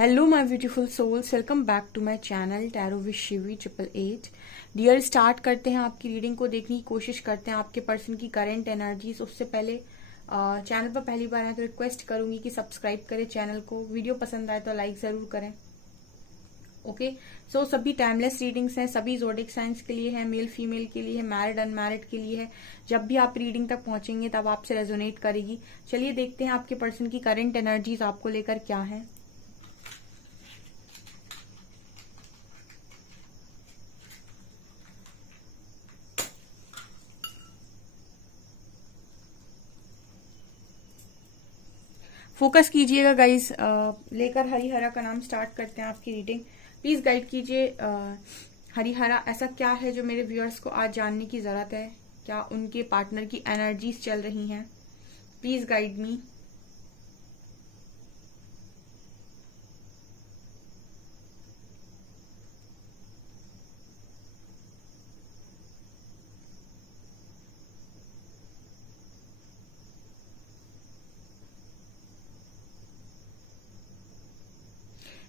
Hello my beautiful souls, welcome back to my channel tarot with Shivi 888। Dear, start करते हैं। आपकी reading को देखने की कोशिश करते हैं, आपके पर्सन की करंट एनर्जीज। उससे पहले चैनल पर पहली बार आए तो रिक्वेस्ट करूंगी कि सब्सक्राइब करें चैनल को। वीडियो पसंद आए तो लाइक जरूर करें। ओके, सो सभी टाइमलेस रीडिंग्स हैं, सभी ज़ोडिक साइंस के लिए है, मेल फीमेल के लिए है, मैरिड अनमैरिड के लिए है। जब भी आप रीडिंग तक पहुंचेंगे तब आपसे रेजोनेट करेगी। चलिए देखते हैं आपके पर्सन की करंट एनर्जीज आपको लेकर क्या है। फोकस कीजिएगा गाइस। लेकर हरिहरा का नाम स्टार्ट करते हैं आपकी रीडिंग। प्लीज गाइड कीजिए। हरिहरा, ऐसा क्या है जो मेरे व्यूअर्स को आज जानने की जरूरत है? क्या उनके पार्टनर की एनर्जीज चल रही हैं? Please guide me.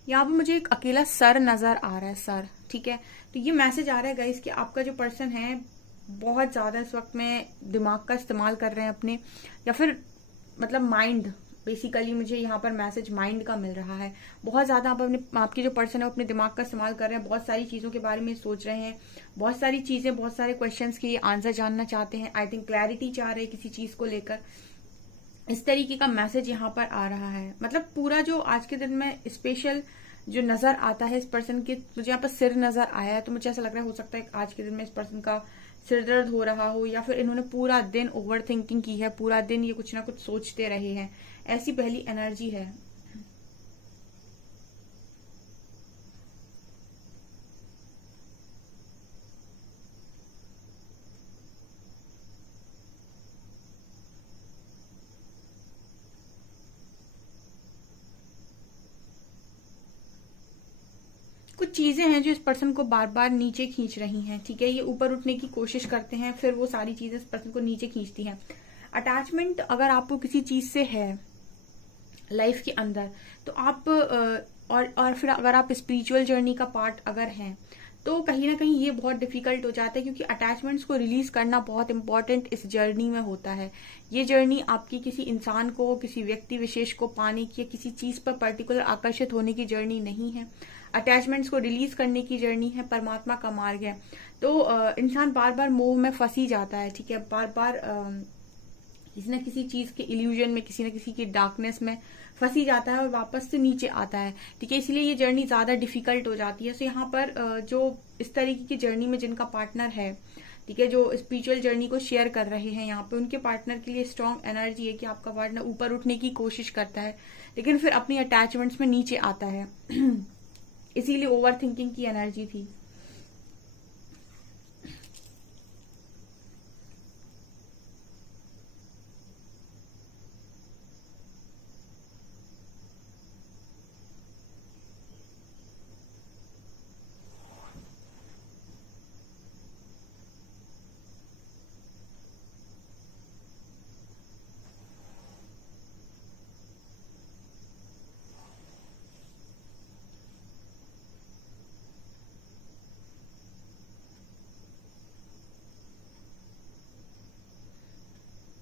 यहाँ पे मुझे एक अकेला सर नजर आ रहा है, सर। ठीक है, तो ये मैसेज आ रहा है गाइस कि आपका जो पर्सन है बहुत ज्यादा इस वक्त में दिमाग का इस्तेमाल कर रहे हैं अपने, या फिर मतलब माइंड। बेसिकली मुझे यहाँ पर मैसेज माइंड का मिल रहा है। बहुत ज्यादा आप अपने, आपके जो पर्सन है अपने दिमाग का इस्तेमाल कर रहे हैं, बहुत सारी चीजों के बारे में सोच रहे हैं, बहुत सारी चीजें, बहुत सारे क्वेश्चंस के आंसर जानना चाहते हैं। आई थिंक क्लैरिटी चाह रहे हैं किसी चीज को लेकर। इस तरीके का मैसेज यहाँ पर आ रहा है। मतलब पूरा जो आज के दिन में स्पेशल जो नजर आता है इस पर्सन के, मुझे यहाँ पर सिर नजर आया है, तो मुझे ऐसा लग रहा है हो सकता है आज के दिन में इस पर्सन का सिर दर्द हो रहा हो, या फिर इन्होंने पूरा दिन ओवर थिंकिंग की है, पूरा दिन ये कुछ ना कुछ सोचते रहे हैं। ऐसी पहली एनर्जी है। कुछ चीजें हैं जो इस पर्सन को बार बार नीचे खींच रही हैं। ठीक है, ये ऊपर उठने की कोशिश करते हैं, फिर वो सारी चीजें इस पर्सन को नीचे खींचती हैं। अटैचमेंट अगर आपको किसी चीज से है लाइफ के अंदर, तो आप और फिर अगर आप स्पिरिचुअल जर्नी का पार्ट अगर हैं, तो कहीं ना कहीं ये बहुत डिफिकल्ट हो जाता है, क्योंकि अटैचमेंट्स को रिलीज करना बहुत इंपॉर्टेंट इस जर्नी में होता है। ये जर्नी आपकी किसी इंसान को, किसी व्यक्ति विशेष को पाने की, किसी चीज पर पर्टिकुलर आकर्षित होने की जर्नी नहीं है। अटैचमेंट्स को रिलीज करने की जर्नी है, परमात्मा का मार्ग है। तो इंसान बार बार मोह में फंसी जाता है। ठीक है, बार बार किसी न किसी चीज के इल्यूजन में, किसी न किसी की डार्कनेस में फंसी जाता है और वापस से नीचे आता है। ठीक है, इसलिए ये जर्नी ज्यादा डिफिकल्ट हो जाती है। सो यहाँ पर जो इस तरीके की जर्नी में जिनका पार्टनर है, ठीक है, जो स्पिरिचुअल जर्नी को शेयर कर रहे हैं, यहाँ पे उनके पार्टनर के लिए स्ट्रांग एनर्जी है कि आपका पार्टनर ऊपर उठने की कोशिश करता है, लेकिन फिर अपनी अटैचमेंट्स में नीचे आता है। इसीलिए ओवर थिंकिंग की एनर्जी थी।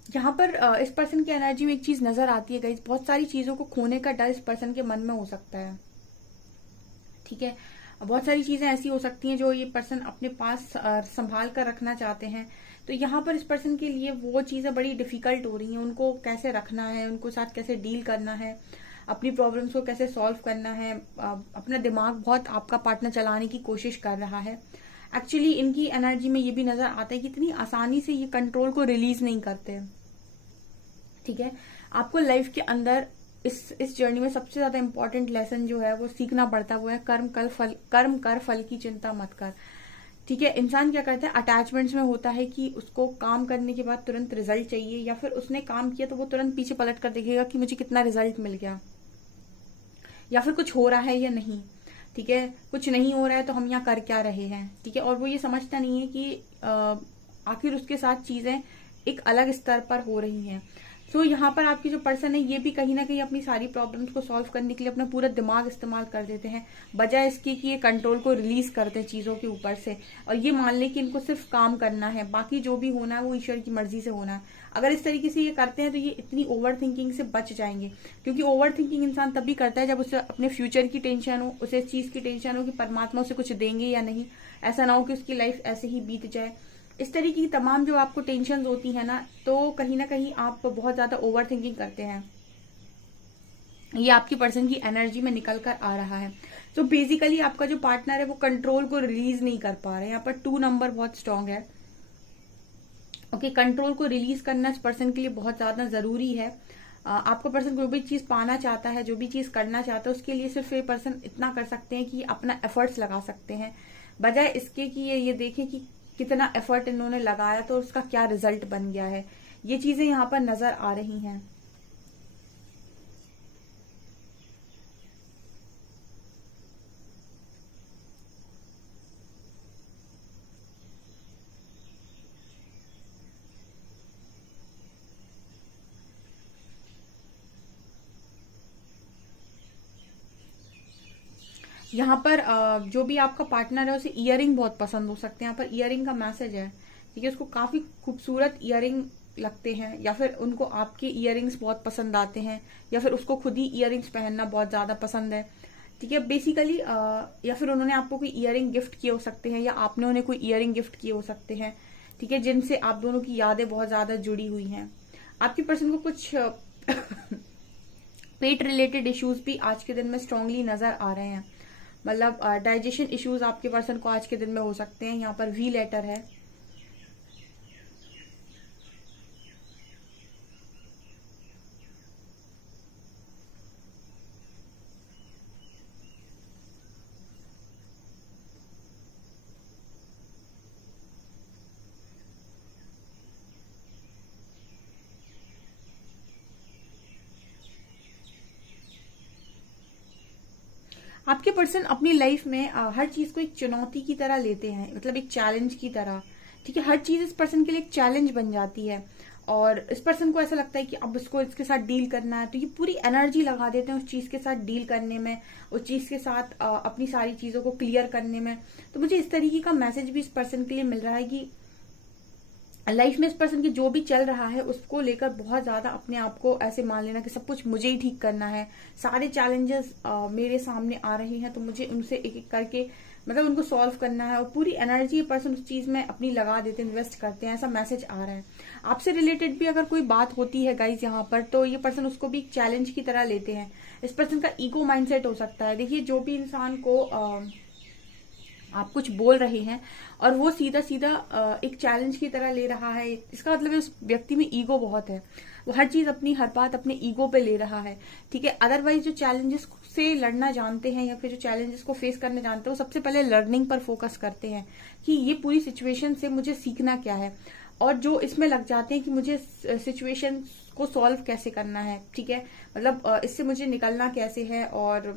यहाँ पर इस पर्सन की एनर्जी में एक चीज नजर आती है गाइस, बहुत सारी चीजों को खोने का डर इस पर्सन के मन में हो सकता है। ठीक है, बहुत सारी चीजें ऐसी हो सकती हैं जो ये पर्सन अपने पास संभाल कर रखना चाहते हैं। तो यहाँ पर इस पर्सन के लिए वो चीजें बड़ी डिफिकल्ट हो रही हैं। उनको कैसे रखना है, उनको साथ कैसे डील करना है, अपनी प्रॉब्लम्स को कैसे सॉल्व करना है। अपना दिमाग बहुत आपका पार्टनर चलाने की कोशिश कर रहा है। एक्चुअली इनकी एनर्जी में ये भी नजर आता है कि इतनी आसानी से ये कंट्रोल को रिलीज नहीं करते। ठीक है, आपको लाइफ के अंदर इस जर्नी में सबसे ज्यादा इंपॉर्टेंट लेसन जो है वो सीखना पड़ता है, वो है कर्म कर फल की चिंता मत कर। ठीक है, इंसान क्या करता है, अटैचमेंट्स में होता है कि उसको काम करने के बाद तुरंत रिजल्ट चाहिए, या फिर उसने काम किया तो वो तुरंत पीछे पलट कर देखेगा कि मुझे कितना रिजल्ट मिल गया, या फिर कुछ हो रहा है या नहीं। ठीक है, कुछ नहीं हो रहा है तो हम यहाँ कर क्या रहे हैं। ठीक है, और वो ये समझता नहीं है कि आखिर उसके साथ चीजें एक अलग स्तर पर हो रही हैं। सो यहाँ पर आपकी जो पर्सन है ये भी कहीं ना कहीं अपनी सारी प्रॉब्लम्स को सॉल्व करने के लिए अपना पूरा दिमाग इस्तेमाल कर देते हैं, बजाय इसके कि ये कंट्रोल को रिलीज करते हैं चीजों के ऊपर से, और ये मान लें कि इनको सिर्फ काम करना है, बाकी जो भी होना है वो ईश्वर की मर्जी से होना है। अगर इस तरीके से ये करते हैं तो ये इतनी ओवर थिंकिंग से बच जाएंगे, क्योंकि ओवर थिंकिंग इंसान तभी करता है जब उसे अपने फ्यूचर की टेंशन हो, उसे इस चीज की टेंशन हो कि परमात्मा उसे कुछ देंगे या नहीं, ऐसा ना हो कि उसकी लाइफ ऐसे ही बीत जाए। इस तरीके की तमाम जो आपको टेंशन होती है ना, तो कहीं ना कहीं आप बहुत ज्यादा ओवर थिंकिंग करते हैं, ये आपकी पर्सन की एनर्जी में निकल कर आ रहा है। तो बेसिकली आपका जो पार्टनर है वो कंट्रोल को रिलीज नहीं कर पा रहे हैं। यहाँ पर 2 नंबर बहुत स्ट्रांग है। ओके, कंट्रोल को रिलीज करना इस पर्सन के लिए बहुत ज्यादा जरूरी है। आपका पर्सन कोई भी चीज पाना चाहता है, जो भी चीज करना चाहता है, उसके लिए सिर्फ ये पर्सन इतना कर सकते हैं कि अपना एफर्ट्स लगा सकते हैं, बजाय इसके कि ये देखें कि कितना एफर्ट इन्होंने लगाया तो उसका क्या रिजल्ट बन गया है। ये चीजें यहाँ पर नजर आ रही हैं। यहाँ पर जो भी आपका पार्टनर है उसे इयरिंग बहुत पसंद हो सकते हैं। यहाँ पर इयरिंग का मैसेज है, ठीक है, उसको काफी खूबसूरत इयरिंग लगते हैं, या फिर उनको आपके इयरिंग्स बहुत पसंद आते हैं, या फिर उसको खुद ही इयरिंग्स पहनना बहुत ज्यादा पसंद है, ठीक है, बेसिकली। या फिर उन्होंने आपको कोई इयरिंग गिफ्ट किए हो सकते हैं, या आपने उन्हें कोई इयरिंग गिफ्ट किए हो सकते हैं, ठीक है, जिनसे आप दोनों की यादें बहुत ज्यादा जुड़ी हुई हैं। आपकी पर्सन को कुछ पेट रिलेटेड इश्यूज भी आज के दिन में स्ट्रांगली नजर आ रहे हैं, मतलब डाइजेशन इश्यूज आपके पर्सन को आज के दिन में हो सकते हैं। यहाँ पर वी लेटर है। आपके पर्सन अपनी लाइफ में हर चीज को एक चुनौती की तरह लेते हैं, मतलब एक चैलेंज की तरह, ठीक है, हर चीज इस पर्सन के लिए एक चैलेंज बन जाती है, और इस पर्सन को ऐसा लगता है कि अब इसको इसके साथ डील करना है, तो ये पूरी एनर्जी लगा देते हैं उस चीज के साथ डील करने में, उस चीज के साथ अपनी सारी चीजों को क्लियर करने में। तो मुझे इस तरीके का मैसेज भी इस पर्सन के लिए मिल रहा है कि लाइफ में इस पर्सन की जो भी चल रहा है उसको लेकर बहुत ज्यादा अपने आप को ऐसे मान लेना कि सब कुछ मुझे ही ठीक करना है, सारे चैलेंजेस मेरे सामने आ रहे हैं तो मुझे उनसे एक एक करके मतलब उनको सॉल्व करना है, और पूरी एनर्जी ये पर्सन उस चीज में अपनी लगा देते हैं, इन्वेस्ट करते हैं, ऐसा मैसेज आ रहा है। आपसे रिलेटेड भी अगर कोई बात होती है गाइज यहाँ पर, तो ये पर्सन उसको भी एक चैलेंज की तरह लेते हैं। इस पर्सन का ईगो माइंडसेट हो सकता है। देखिए, जो भी इंसान को आप कुछ बोल रहे हैं और वो सीधा सीधा एक चैलेंज की तरह ले रहा है, इसका मतलब उस व्यक्ति में ईगो बहुत है, वो हर चीज हर बात अपने ईगो पे ले रहा है, ठीक है। अदरवाइज जो चैलेंजेस से लड़ना जानते हैं या फिर जो चैलेंजेस को फेस करना जानते हैं, वो सबसे पहले लर्निंग पर फोकस करते हैं कि ये पूरी सिचुएशन से मुझे सीखना क्या है, और जो इसमें लग जाते हैं कि मुझे सिचुएशन को सॉल्व कैसे करना है, ठीक है, मतलब इससे मुझे निकलना कैसे है और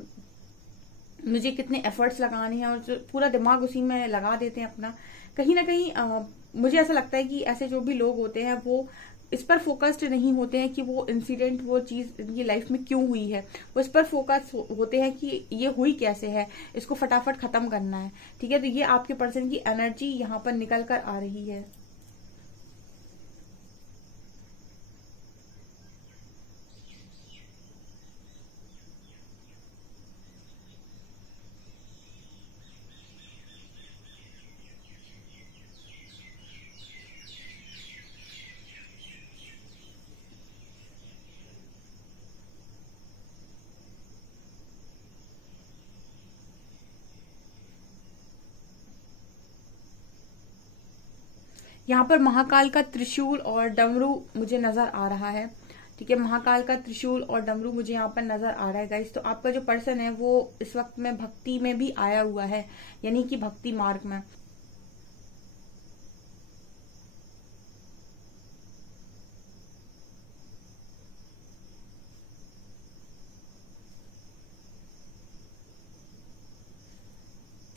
मुझे कितने एफर्ट्स लगाने हैं, और जो पूरा दिमाग उसी में लगा देते हैं अपना। कहीं ना कहीं मुझे ऐसा लगता है कि ऐसे जो भी लोग होते हैं वो इस पर फोकस्ड नहीं होते हैं कि वो इंसिडेंट, वो चीज इनकी लाइफ में क्यों हुई है, वो इस पर फोकस होते हैं कि ये हुई कैसे है, इसको फटाफट खत्म करना है, ठीक है। तो ये आपके पर्सन की एनर्जी यहाँ पर निकल कर आ रही है। यहाँ पर महाकाल का त्रिशूल और डमरू मुझे नजर आ रहा है, ठीक है, महाकाल का त्रिशूल और डमरू मुझे यहाँ पर नजर आ रहा है गाइस। तो आपका जो पर्सन है वो इस वक्त में भक्ति में भी आया हुआ है, यानी कि भक्ति मार्ग में।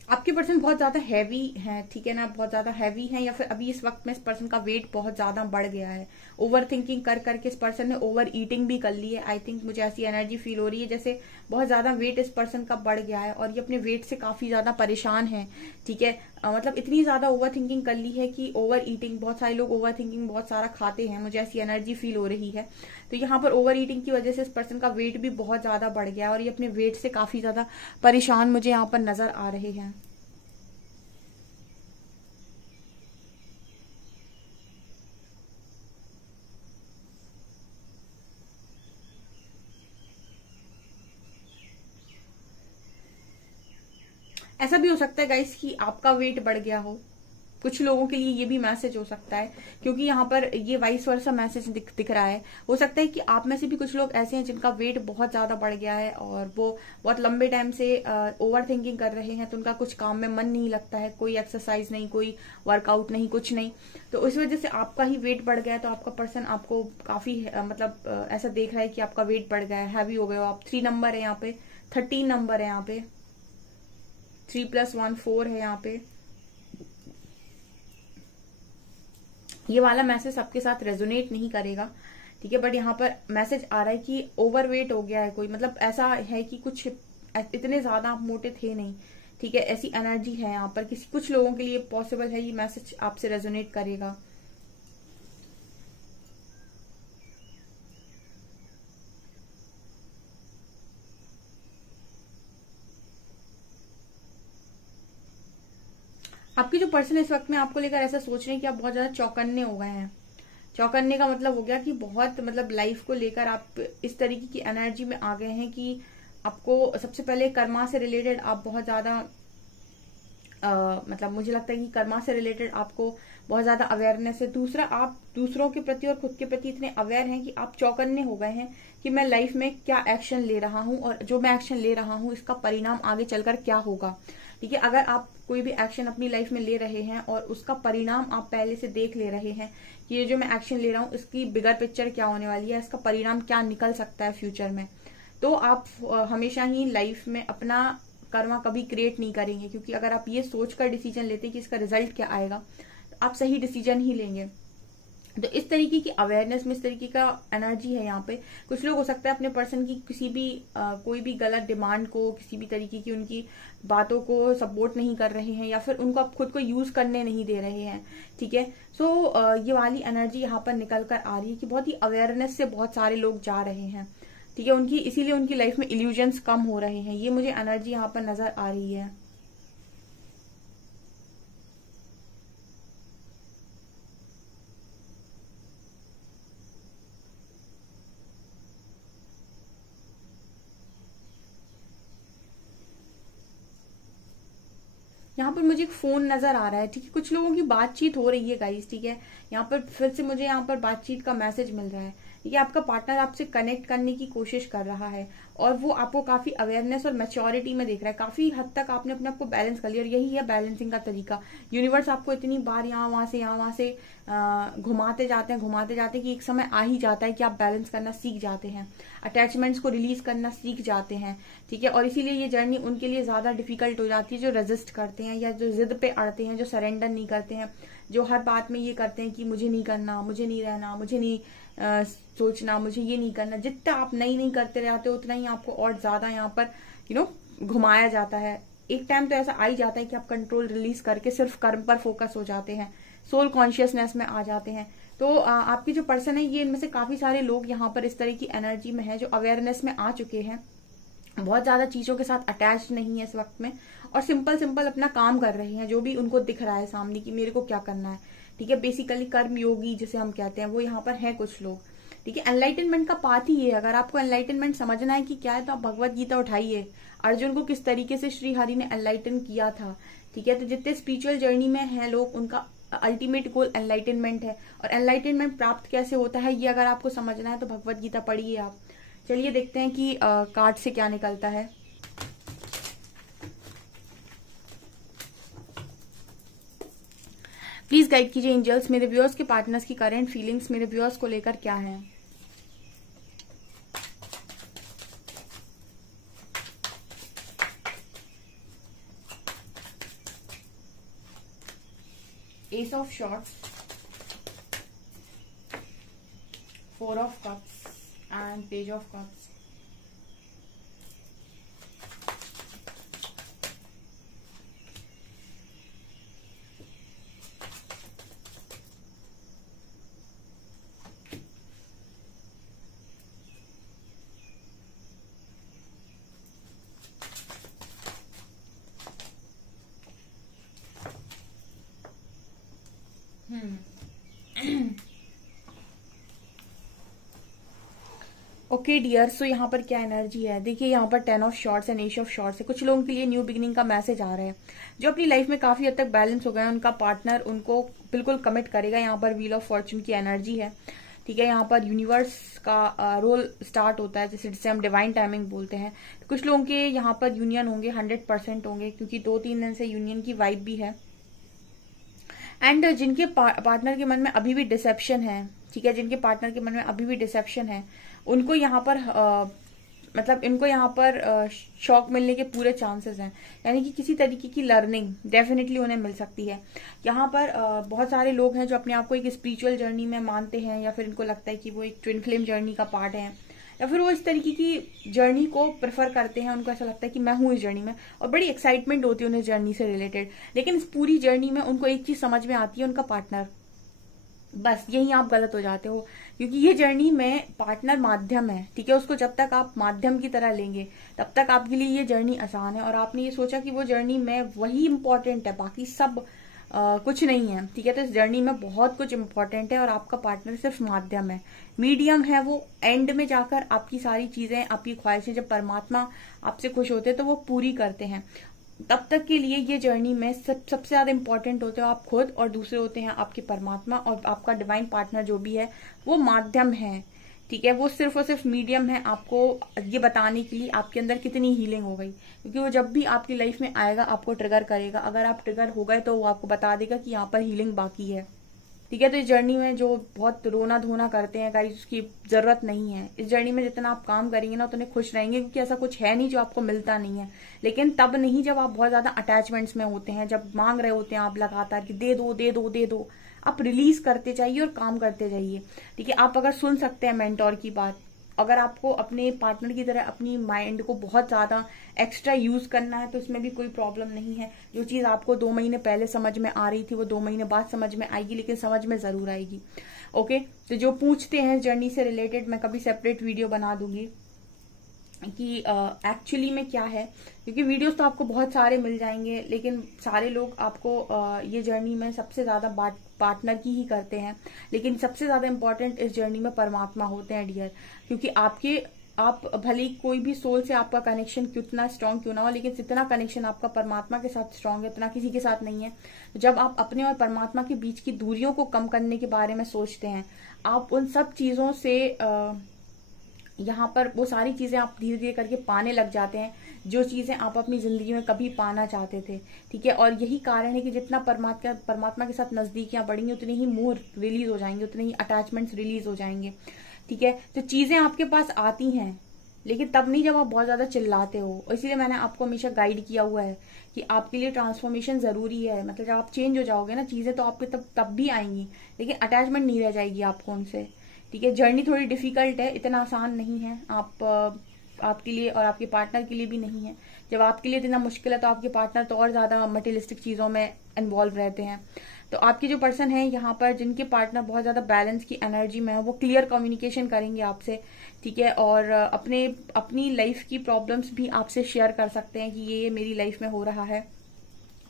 आपके पर्सन बहुत ज्यादा हैवी है, ठीक है ना, बहुत ज्यादा हैवी है, या फिर अभी इस वक्त में इस पर्सन का वेट बहुत ज्यादा बढ़ गया है। ओवर थिंकिंग कर करके इस पर्सन ने ओवर ईटिंग भी कर ली है। आई थिंक मुझे ऐसी एनर्जी फील हो रही है जैसे बहुत ज्यादा वेट इस पर्सन का बढ़ गया है और ये अपने वेट से काफी ज्यादा परेशान है, ठीक है। मतलब इतनी ज्यादा ओवर थिंकिंग कर ली है कि ओवर ईटिंग, बहुत सारे लोग ओवर थिंकिंग बहुत सारा खाते हैं, मुझे ऐसी एनर्जी फील हो रही है। तो यहाँ पर ओवर ईटिंग की वजह से इस पर्सन का वेट भी बहुत ज्यादा बढ़ गया है और ये अपने वेट से काफी ज्यादा परेशान मुझे यहाँ पर नजर आ रहे हैं। ऐसा भी हो सकता है गाइस कि आपका वेट बढ़ गया हो, कुछ लोगों के लिए ये भी मैसेज हो सकता है, क्योंकि यहाँ पर ये वाइस वर्सा मैसेज दिख रहा है। हो सकता है कि आप में से भी कुछ लोग ऐसे हैं जिनका वेट बहुत ज्यादा बढ़ गया है और वो बहुत लंबे टाइम से ओवर थिंकिंग कर रहे हैं, तो उनका कुछ काम में मन नहीं लगता है, कोई एक्सरसाइज नहीं, कोई वर्कआउट नहीं, कुछ नहीं। तो इस वजह से आपका ही वेट बढ़ गया है। तो आपका पर्सन आपको काफी मतलब ऐसा देख रहा है कि आपका वेट बढ़ गया है, हैवी हो गए हो आप। 3 नंबर है यहाँ पे, 13 नंबर है यहाँ पे, 3 + 1 4 है यहाँ पे। ये वाला मैसेज सबके साथ रेजोनेट नहीं करेगा, ठीक है, बट यहाँ पर मैसेज आ रहा है कि ओवरवेट हो गया है कोई, मतलब ऐसा है कि कुछ इतने ज्यादा आप मोटे थे नहीं, ठीक है, ऐसी एनर्जी है यहाँ पर। किसी कुछ लोगों के लिए पॉसिबल है ये मैसेज आपसे रेजोनेट करेगा। आपकी जो पर्सन इस वक्त में आपको लेकर ऐसा सोच रहे हैं कि आप बहुत ज्यादा चौकन्ने हो गए हैं। चौकन्ने का मतलब हो गया कि बहुत मतलब लाइफ को लेकर आप इस तरीके की एनर्जी में आ गए हैं कि आपको सबसे पहले कर्मा से रिलेटेड आप बहुत ज्यादा मतलब मुझे लगता है कि कर्मा से रिलेटेड आपको बहुत ज्यादा अवेयरनेस है। दूसरा, आप दूसरों के प्रति और खुद के प्रति इतने अवेयर हैं कि आप चौकन्ने हो गए हैं कि मैं लाइफ में क्या एक्शन ले रहा हूं और जो मैं एक्शन ले रहा हूं इसका परिणाम आगे चलकर क्या होगा, ठीक है। अगर आप कोई भी एक्शन अपनी लाइफ में ले रहे हैं और उसका परिणाम आप पहले से देख ले रहे हैं कि ये जो मैं एक्शन ले रहा हूँ इसकी बिगर पिक्चर क्या होने वाली है, इसका परिणाम क्या निकल सकता है फ्यूचर में, तो आप हमेशा ही लाइफ में अपना कर्मा कभी क्रिएट नहीं करेंगे। क्योंकि अगर आप ये सोचकर डिसीजन लेते कि इसका रिजल्ट क्या आएगा, तो आप सही डिसीजन ही लेंगे। तो इस तरीके की अवेयरनेस में इस तरीके का एनर्जी है यहाँ पे। कुछ लोग हो सकता है अपने पर्सन की किसी भी कोई भी गलत डिमांड को, किसी भी तरीके की उनकी बातों को सपोर्ट नहीं कर रहे हैं या फिर उनको आप खुद को यूज करने नहीं दे रहे हैं, ठीक है। सो ये वाली एनर्जी यहाँ पर निकल कर आ रही है कि बहुत ही अवेयरनेस से बहुत सारे लोग जा रहे हैं, ठीक है, उनकी इसीलिए उनकी लाइफ में इल्यूजन्स कम हो रहे हैं। ये मुझे एनर्जी यहाँ पर नजर आ रही है। यहाँ पर मुझे एक फोन नजर आ रहा है, ठीक है, कुछ लोगों की बातचीत हो रही है गाइस, ठीक है। यहाँ पर फिर से मुझे यहाँ पर बातचीत का मैसेज मिल रहा है, ठीक है। आपका पार्टनर आपसे कनेक्ट करने की कोशिश कर रहा है और वो आपको काफी अवेयरनेस और मैच्योरिटी में देख रहा है। काफी हद तक आपने अपने आप को बैलेंस कर लिया और यही है बैलेंसिंग का तरीका। यूनिवर्स आपको इतनी बार यहाँ वहां से घुमाते जाते हैं कि एक समय आ ही जाता है कि आप बैलेंस करना सीख जाते हैं, अटैचमेंट्स को रिलीज करना सीख जाते हैं, ठीक है। और इसीलिए ये जर्नी उनके लिए ज्यादा डिफिकल्ट हो जाती है जो रेजिस्ट करते हैं या जो जिद पे अड़ते हैं, जो सरेंडर नहीं करते हैं, जो हर बात में ये करते हैं कि मुझे नहीं करना, मुझे नहीं रहना, मुझे नहीं सोचना, मुझे ये नहीं करना। जितना आप नहीं करते रहते हो उतना ही आपको और ज्यादा यहाँ पर घुमाया जाता है। एक टाइम तो ऐसा आ ही जाता है कि आप कंट्रोल रिलीज करके सिर्फ कर्म पर फोकस हो जाते हैं, सोल कॉन्शियसनेस में आ जाते हैं। तो आपकी जो पर्सन है ये इनमें से काफी सारे लोग यहाँ पर इस तरह की एनर्जी में है जो अवेयरनेस में आ चुके हैं, बहुत ज्यादा चीजों के साथ अटैच नहीं है इस वक्त में और सिंपल अपना काम कर रहे हैं जो भी उनको दिख रहा है सामने कि मेरे को क्या करना है, ठीक है। बेसिकली कर्म योगी जिसे हम कहते हैं वो यहाँ पर है कुछ लोग, ठीक है। एनलाइटनमेंट का पाथ ही है। अगर आपको एनलाइटनमेंट समझना है कि क्या है तो आप भगवत गीता उठाइए, अर्जुन को किस तरीके से श्री हरि ने एनलाइटन किया था, ठीक है। तो जितने स्पिरिचुअल जर्नी में है लोग उनका अल्टीमेट गोल एनलाइटनमेंट है और एनलाइटनमेंट प्राप्त कैसे होता है ये अगर आपको समझना है तो भगवत गीता पढ़िए आप। चलिए देखते हैं कि कार्ड से क्या निकलता है। प्लीज गाइड कीजिए एंजल्स, मेरे व्यूअर्स के पार्टनर्स की करंट फीलिंग्स मेरे व्यूअर्स को लेकर क्या है। Ace of swords, 4 of cups and page of cups. Okay dear, so यहाँ पर क्या एनर्जी है, देखिए यहाँ पर 10 of swords and ace of swords है। कुछ लोगों के लिए न्यू बिगिनिंग का मैसेज आ रहा है। जो अपनी लाइफ में काफी हद तक बैलेंस हो गया है, उनका पार्टनर उनको बिल्कुल कमिट करेगा। यहाँ पर व्हील ऑफ फॉर्चून की एनर्जी है, ठीक है। यहाँ पर यूनिवर्स का रोल स्टार्ट होता है, जिसे हम डिवाइन टाइमिंग बोलते हैं। कुछ लोगों के यहाँ पर यूनियन होंगे, 100% होंगे, क्योंकि 2-3 दिन से यूनियन की वाइब भी है। एंड जिनके पार्टनर के मन में अभी भी डिसेप्शन है, ठीक है, जिनके पार्टनर के मन में अभी भी डिसेप्शन है, उनको यहाँ पर मतलब इनको यहाँ पर शॉक मिलने के पूरे चांसेस हैं। यानी कि किसी तरीके की लर्निंग डेफिनेटली उन्हें मिल सकती है। यहाँ पर बहुत सारे लोग हैं जो अपने आप को एक स्पिरिचुअल जर्नी में मानते हैं, या फिर इनको लगता है कि वो एक ट्विन फ्लेम जर्नी का पार्ट है, या फिर वो इस तरीके की जर्नी को प्रेफर करते हैं। उनको ऐसा लगता है कि मैं हूं इस जर्नी में, और बड़ी एक्साइटमेंट होती है उन्हें जर्नी से रिलेटेड। लेकिन इस पूरी जर्नी में उनको एक चीज समझ में आती है, उनका पार्टनर। बस यही आप गलत हो जाते हो, क्योंकि ये जर्नी में पार्टनर माध्यम है, ठीक है। उसको जब तक आप माध्यम की तरह लेंगे तब तक आपके लिए ये जर्नी आसान है। और आपने ये सोचा कि वो जर्नी में वही इंपॉर्टेंट है, बाकी सब कुछ नहीं है, ठीक है। तो इस जर्नी में बहुत कुछ इंपॉर्टेंट है, और आपका पार्टनर सिर्फ माध्यम है, मीडियम है। वो एंड में जाकर आपकी सारी चीजें, आपकी ख्वाहिशें, जब परमात्मा आपसे खुश होते हैं तो वो पूरी करते हैं। तब तक के लिए ये जर्नी में सबसे ज्यादा इंपॉर्टेंट होते हो आप खुद, और दूसरे होते हैं आपके परमात्मा, और आपका डिवाइन पार्टनर जो भी है वो माध्यम है, ठीक है। वो सिर्फ और सिर्फ मीडियम है, आपको ये बताने के लिए आपके अंदर कितनी हीलिंग हो गई। क्योंकि वो जब भी आपकी लाइफ में आएगा आपको ट्रिगर करेगा। अगर आप ट्रिगर हो गए तो वो आपको बता देगा कि यहाँ पर हीलिंग बाकी है, ठीक है। तो इस जर्नी में जो बहुत रोना धोना करते हैं गाइस, उसकी जरूरत नहीं है। इस जर्नी में जितना आप काम करेंगे ना उतने खुश रहेंगे, क्योंकि ऐसा कुछ है नहीं जो आपको मिलता नहीं है। लेकिन तब नहीं जब आप बहुत ज्यादा अटैचमेंट्स में होते हैं, जब मांग रहे होते हैं आप लगातार कि दे दो दे दो दे दो। आप रिलीज करते जाइए और काम करते जाइए, ठीक है। आप अगर सुन सकते हैं मेंटोर की बात, अगर आपको अपने पार्टनर की तरह अपनी माइंड को बहुत ज्यादा एक्स्ट्रा यूज करना है तो इसमें भी कोई प्रॉब्लम नहीं है। जो चीज आपको 2 महीने पहले समझ में आ रही थी वो 2 महीने बाद समझ में आएगी, लेकिन समझ में जरूर आएगी। ओके, तो जो पूछते हैं जर्नी से रिलेटेड, मैं कभी सेपरेट वीडियो बना दूंगी कि एक्चुअली में क्या है, क्योंकि वीडियोस तो आपको बहुत सारे मिल जाएंगे, लेकिन सारे लोग आपको ये जर्नी में सबसे ज्यादा पार्टनर की ही करते हैं। लेकिन सबसे ज्यादा इंपॉर्टेंट इस जर्नी में परमात्मा होते हैं डियर, क्योंकि आप भले ही कोई भी सोल से आपका कनेक्शन कितना स्ट्रांग क्यों ना हो, लेकिन जितना कनेक्शन आपका परमात्मा के साथ स्ट्रांग है उतना किसी के साथ नहीं है। जब आप अपने और परमात्मा के बीच की दूरियों को कम करने के बारे में सोचते हैं, आप उन सब चीजों से यहाँ पर वो सारी चीजें आप धीरे धीरे करके पाने लग जाते हैं, जो चीजें आप अपनी जिंदगी में कभी पाना चाहते थे, ठीक है। और यही कारण है कि जितना परमात्मा के साथ नजदीकियां बढ़ेंगी उतनी ही मोह रिलीज हो जाएंगे, उतने ही अटैचमेंट्स रिलीज हो जाएंगे, ठीक है। तो चीजें आपके पास आती हैं, लेकिन तब नहीं जब आप बहुत ज्यादा चिल्लाते हो। इसीलिए मैंने आपको हमेशा गाइड किया हुआ है कि आपके लिए ट्रांसफॉर्मेशन जरूरी है। मतलब जब आप चेंज हो जाओगे ना, चीजें तो आपके तब भी आएंगी, लेकिन अटैचमेंट नहीं रह जाएगी आपको उनसे, ठीक है। जर्नी थोड़ी डिफिकल्ट है, इतना आसान नहीं है आपके लिए और आपके पार्टनर के लिए भी नहीं है। जब आपके लिए इतना मुश्किल है तो आपके पार्टनर तो और ज्यादा मटेरियलिस्टिक चीजों में इन्वॉल्व रहते हैं। तो आपके जो पर्सन है यहाँ पर, जिनके पार्टनर बहुत ज्यादा बैलेंस की एनर्जी में है, वो क्लियर कम्युनिकेशन करेंगे आपसे, ठीक है। और अपनी लाइफ की प्रॉब्लम्स भी आपसे शेयर कर सकते हैं कि ये मेरी लाइफ में हो रहा है,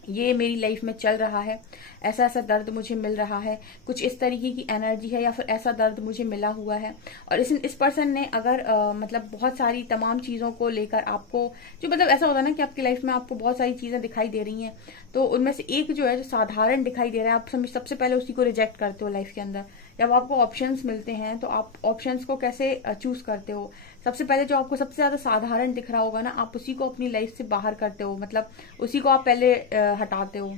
ये मेरी लाइफ में चल रहा है, ऐसा ऐसा दर्द मुझे मिल रहा है, कुछ इस तरीके की एनर्जी है, या फिर ऐसा दर्द मुझे मिला हुआ है। और इस पर्सन ने अगर मतलब बहुत सारी तमाम चीजों को लेकर आपको, जो मतलब ऐसा होता है ना कि आपकी लाइफ में आपको बहुत सारी चीजें दिखाई दे रही हैं, तो उनमें से एक जो है जो साधारण दिखाई दे रहा है, आप सबसे पहले उसी को रिजेक्ट करते हो लाइफ के अंदर। जब आपको ऑप्शंस मिलते हैं तो आप ऑप्शंस को कैसे चूज करते हो? सबसे पहले जो आपको सबसे ज्यादा साधारण दिख रहा होगा ना, आप उसी को अपनी लाइफ से बाहर करते हो, मतलब उसी को आप पहले हटाते हो।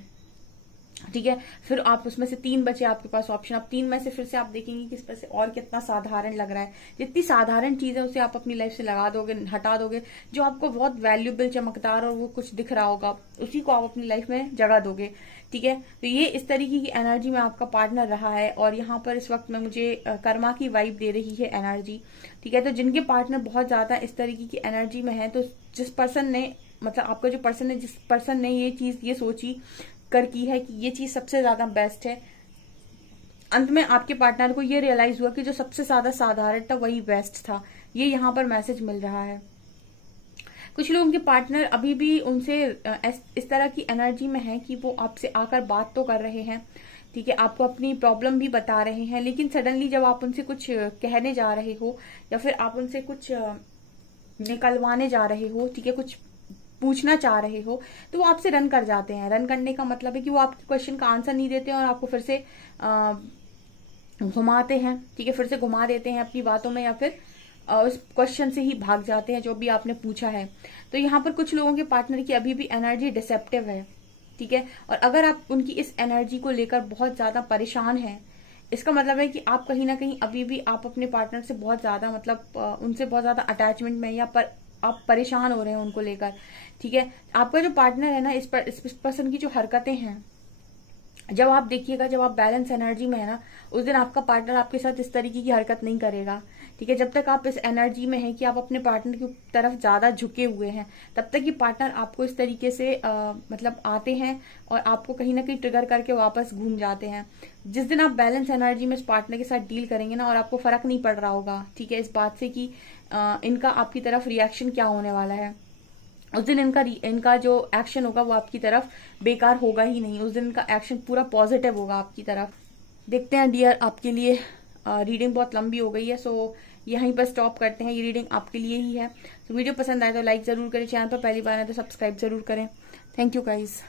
ठीक है। फिर आप उसमें से 3 बचे आपके पास ऑप्शन, अब 3 में से फिर से आप देखेंगे कि इस पर से और कितना साधारण लग रहा है। जितनी साधारण चीज है उसे आप अपनी लाइफ से लगा दोगे, हटा दोगे। जो आपको बहुत वैल्यूएबल, चमकदार और वो कुछ दिख रहा होगा, उसी को आप अपनी लाइफ में जगह दोगे। ठीक है, तो ये इस तरीके की एनर्जी में आपका पार्टनर रहा है। और यहाँ पर इस वक्त में मुझे कर्मा की वाइब दे रही है एनर्जी। ठीक है, तो जिनके पार्टनर बहुत ज्यादा इस तरीके की एनर्जी में है, तो जिस पर्सन ने, मतलब आपका जो पर्सन है, जिस पर्सन ने ये चीज ये सोची कर की है कि ये चीज सबसे ज्यादा बेस्ट है, अंत में आपके पार्टनर को ये रियलाइज हुआ कि जो सबसे ज्यादा साधारण था वही बेस्ट था। ये यहाँ पर मैसेज मिल रहा है। कुछ लोगों के पार्टनर अभी भी उनसे इस तरह की एनर्जी में है कि वो आपसे आकर बात तो कर रहे हैं, ठीक है, आपको अपनी प्रॉब्लम भी बता रहे हैं, लेकिन सडनली जब आप उनसे कुछ कहने जा रहे हो या फिर आप उनसे कुछ निकलवाने जा रहे हो, ठीक है, कुछ पूछना चाह रहे हो, तो वो आपसे रन कर जाते हैं। रन करने का मतलब है कि वो आपके क्वेश्चन का आंसर नहीं देते और आपको फिर से घुमाते हैं। ठीक है, फिर से घुमा देते हैं अपनी बातों में, या फिर उस क्वेश्चन से ही भाग जाते हैं जो भी आपने पूछा है। तो यहाँ पर कुछ लोगों के पार्टनर की अभी भी एनर्जी डिसेप्टिव है। ठीक है, और अगर आप उनकी इस एनर्जी को लेकर बहुत ज्यादा परेशान हैं, इसका मतलब है कि आप कहीं ना कहीं अभी भी आप अपने पार्टनर से बहुत ज्यादा, मतलब उनसे बहुत ज्यादा अटैचमेंट में, या आप परेशान हो रहे हैं उनको लेकर। ठीक है, आपका जो पार्टनर है ना, इस पर्सन की जो हरकतें हैं, जब आप देखिएगा, जब आप बैलेंस एनर्जी में है ना, उस दिन आपका पार्टनर आपके साथ इस तरीके की हरकत नहीं करेगा। ठीक है, जब तक आप इस एनर्जी में हैं कि आप अपने पार्टनर की तरफ ज्यादा झुके हुए हैं, तब तक ये पार्टनर आपको इस तरीके से मतलब आते हैं और आपको कहीं ना कहीं ट्रिगर करके वापस घूम जाते हैं। जिस दिन आप बैलेंस एनर्जी में इस पार्टनर के साथ डील करेंगे ना, और आपको फर्क नहीं पड़ रहा होगा, ठीक है, इस बात से कि इनका आपकी तरफ रिएक्शन क्या होने वाला है, उस दिन इनका जो एक्शन होगा वो आपकी तरफ बेकार होगा ही नहीं। उस दिन इनका एक्शन पूरा पॉजिटिव होगा आपकी तरफ। देखते हैं डियर, आपके लिए रीडिंग बहुत लंबी हो गई है, सो यहीं पर स्टॉप करते हैं। ये रीडिंग आपके लिए ही है। तो वीडियो पसंद आए तो लाइक जरूर करें, चैनल पर पहली बार है तो सब्सक्राइब जरूर करें। Thank you guys.